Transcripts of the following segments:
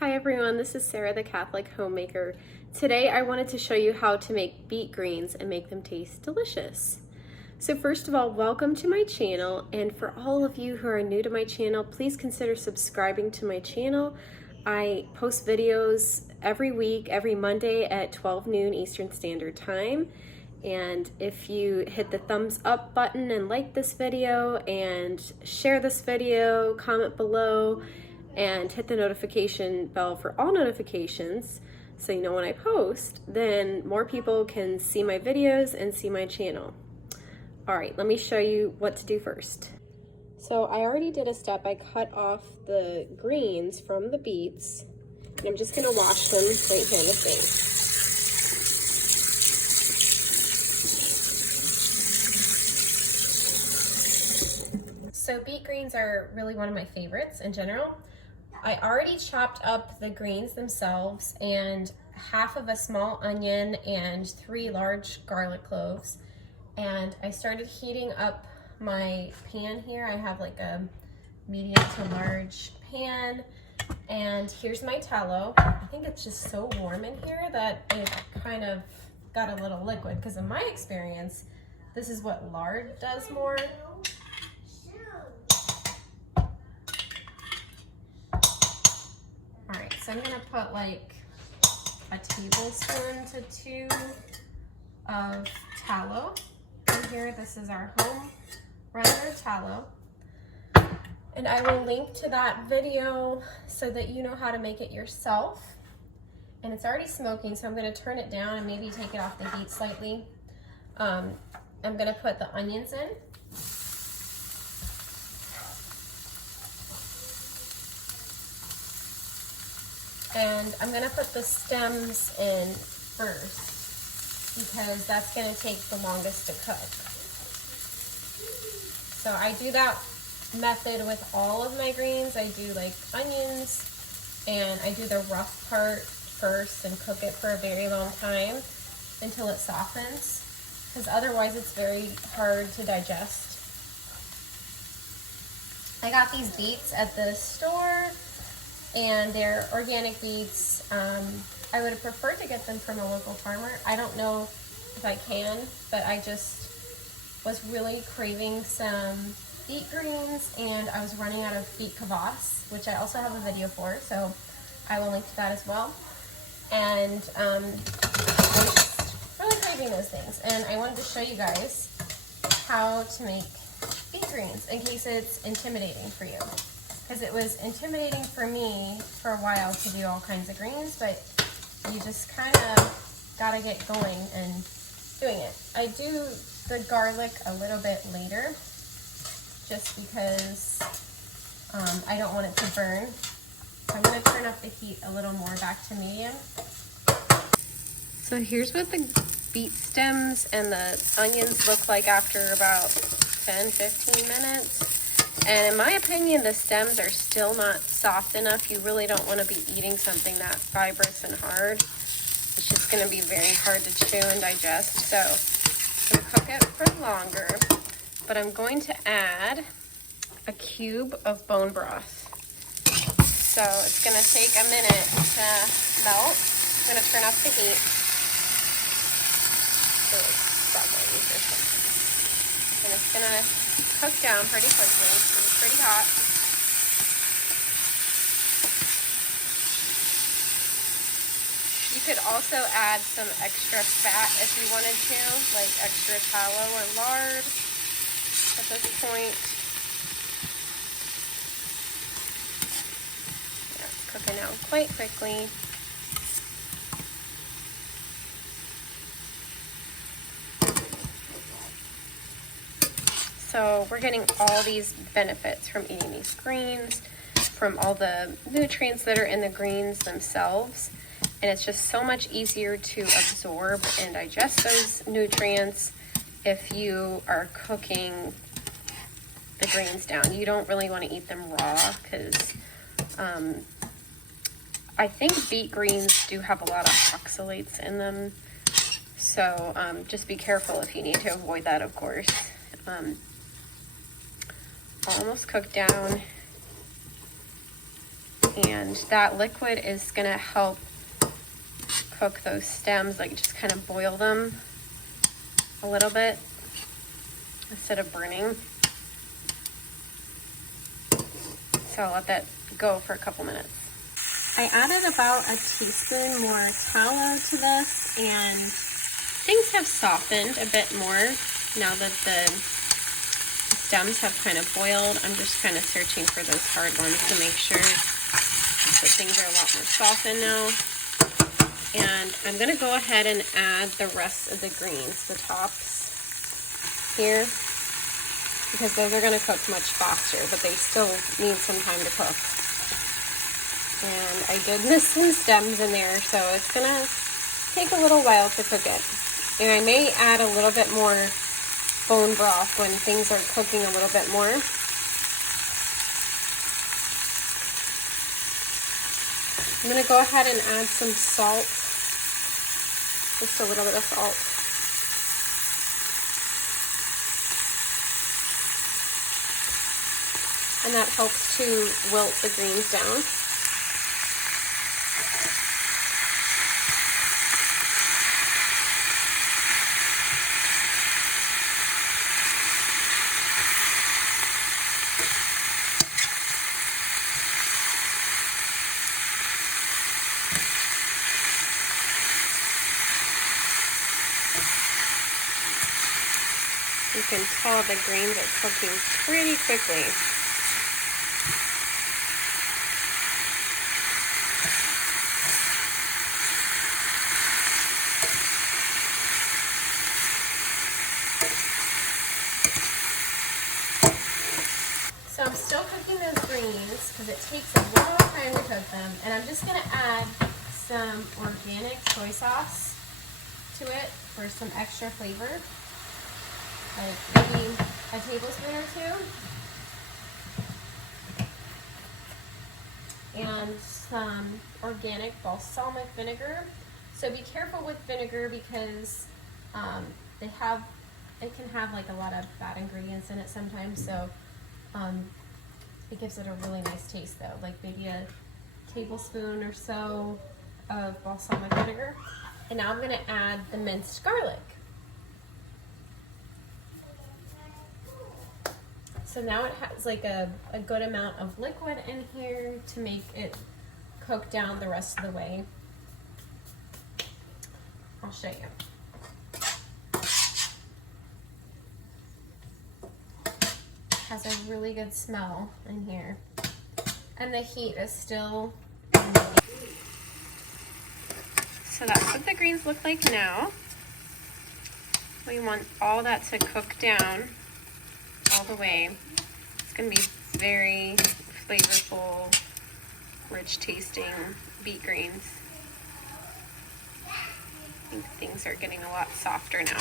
Hi everyone, this is Sarah the Catholic Homemaker. Today I wanted to show you how to make beet greens and make them taste delicious. So first of all, welcome to my channel, and for all of you who are new to my channel, please consider subscribing to my channel. I post videos every week, every Monday at 12 noon Eastern Standard Time. And if you hit the thumbs up button and like this video and share this video, comment below, and hit the notification bell for all notifications so you know when I post, then more people can see my videos and see my channel. All right, let me show you what to do first. So I already did a step. I cut off the greens from the beets, and I'm just gonna wash them right here in the sink. So beet greens are really one of my favorites in general. I already chopped up the greens themselves and half of a small onion and 3 large garlic cloves. And I started heating up my pan here. I have like a medium to large pan. And here's my tallow. I think it's just so warm in here that it kind of got a little liquid, because in my experience, this is what lard does more. Alright, so I'm gonna put like a tablespoon to 2 of tallow in here. This is our home rendered tallow. And I will link to that video so that you know how to make it yourself. And it's already smoking, so I'm gonna turn it down and maybe take it off the heat slightly. I'm gonna put the onions in. And I'm gonna put the stems in first because that's gonna take the longest to cook. So I do that method with all of my greens. I do like onions, and I do the rough part first and cook it for a very long time until it softens, because otherwise it's very hard to digest. I got these beets at the store, and they're organic beets. I would have preferred to get them from a local farmer. I don't know if I can, but I just was really craving some beet greens, and I was running out of beet kvass, which I also have a video for, so I will link to that as well. And I was just really craving those things, and I wanted to show you guys how to make beet greens in case it's intimidating for you. Because it was intimidating for me for a while to do all kinds of greens, but you just kind of gotta get going and doing it. I do the garlic a little bit later, just because I don't want it to burn. So I'm gonna turn up the heat a little more back to medium. So here's what the beet stems and the onions look like after about 10-15 minutes. And in my opinion, the stems are still not soft enough. You really don't want to be eating something that fibrous and hard. It's just going to be very hard to chew and digest. So I'm going to cook it for longer. But I'm going to add a cube of bone broth. So it's going to take a minute to melt. I'm going to turn up the heat. So and it's going to cook down pretty quickly. It's pretty hot. You could also add some extra fat if you wanted to, like extra tallow or lard at this point. Yeah, it's cooking out quite quickly. So we're getting all these benefits from eating these greens, from all the nutrients that are in the greens themselves. And it's just so much easier to absorb and digest those nutrients if you are cooking the greens down. You don't really want to eat them raw, because I think beet greens do have a lot of oxalates in them. So just be careful if you need to avoid that, of course. Almost cooked down. And that liquid is gonna help cook those stems, like just kind of boil them a little bit instead of burning. So I'll let that go for a couple minutes. I added about a teaspoon more tallow to this, and things have softened a bit more now that the stems have kind of boiled. I'm just kind of searching for those hard ones to make sure that things are a lot more softened now. And I'm gonna go ahead and add the rest of the greens, the tops here, because those are gonna cook much faster, but they still need some time to cook. And I did miss some stems in there, so it's gonna take a little while to cook it. And I may add a little bit more bone broth when things are cooking a little bit more. I'm gonna go ahead and add some salt, just a little bit of salt. And that helps to wilt the greens down. You can tell the greens are cooking pretty quickly. So I'm still cooking those greens because it takes a long time to cook them. And I'm just going to add some organic soy sauce to it for some extra flavor. Like maybe a tablespoon or two. And some organic balsamic vinegar. So be careful with vinegar because it can have like a lot of bad ingredients in it sometimes. So it gives it a really nice taste though, like maybe a tablespoon or so of balsamic vinegar. And now I'm going to add the minced garlic. So now it has like a good amount of liquid in here to make it cook down the rest of the way. I'll show you. Has a really good smell in here. And the heat is still So that's what the greens look like now. We want all that to cook down all the way. It's gonna be very flavorful, rich tasting beet greens. I think things are getting a lot softer now.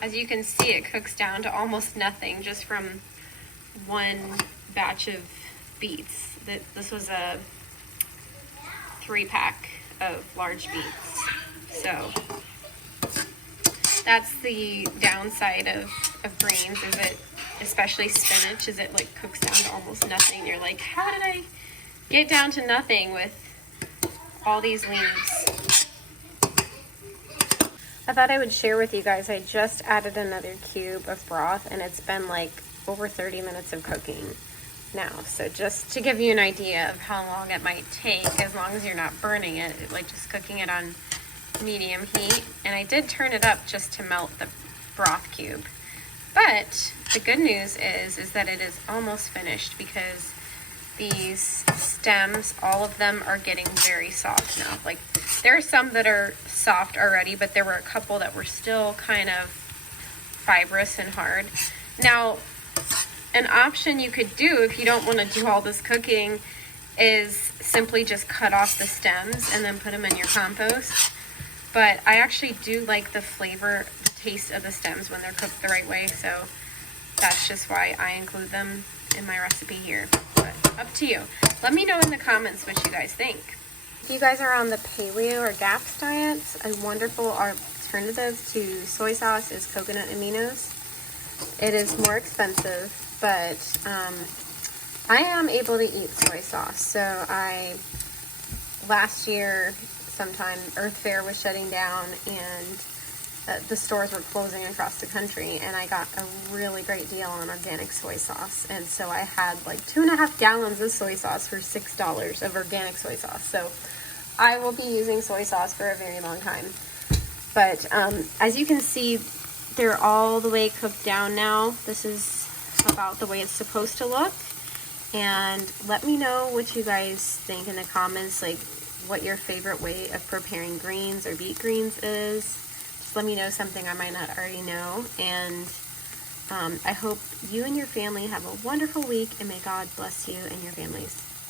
As you can see, it cooks down to almost nothing just from one batch of beets. This was a 3-pack of large beets. So that's the downside of greens, is it, especially spinach, is it like cooks down to almost nothing. You're like, how did I get down to nothing with all these leaves? I thought I would share with you guys, I just added another cube of broth and it's been like over 30 minutes of cooking now. So just to give you an idea of how long it might take, as long as you're not burning it, like just cooking it on medium heat. And I did turn it up just to melt the broth cube. But the good news is that it is almost finished, because these stems, all of them are getting very soft now. Like there are some that are soft already, but there were a couple that were still kind of fibrous and hard. Now, an option you could do if you don't want to do all this cooking is simply just cut off the stems and then put them in your compost. But I actually do like the flavor, the taste of the stems when they're cooked the right way, so that's just why I include them in my recipe here. But up to you. Let me know in the comments what you guys think. If you guys are on the paleo or GAPS diets, a wonderful alternative to soy sauce is coconut aminos. It is more expensive, but I am able to eat soy sauce. So last year sometime, Earth Fair was shutting down and the stores were closing across the country, and I got a really great deal on organic soy sauce. And so I had like 2.5 gallons of soy sauce for $6 of organic soy sauce. So I will be using soy sauce for a very long time. But as you can see, they're all the way cooked down now. This is about the way it's supposed to look. And let me know what you guys think in the comments, like what your favorite way of preparing greens or beet greens is. Just let me know something I might not already know. And I hope you and your family have a wonderful week, and may God bless you and your families.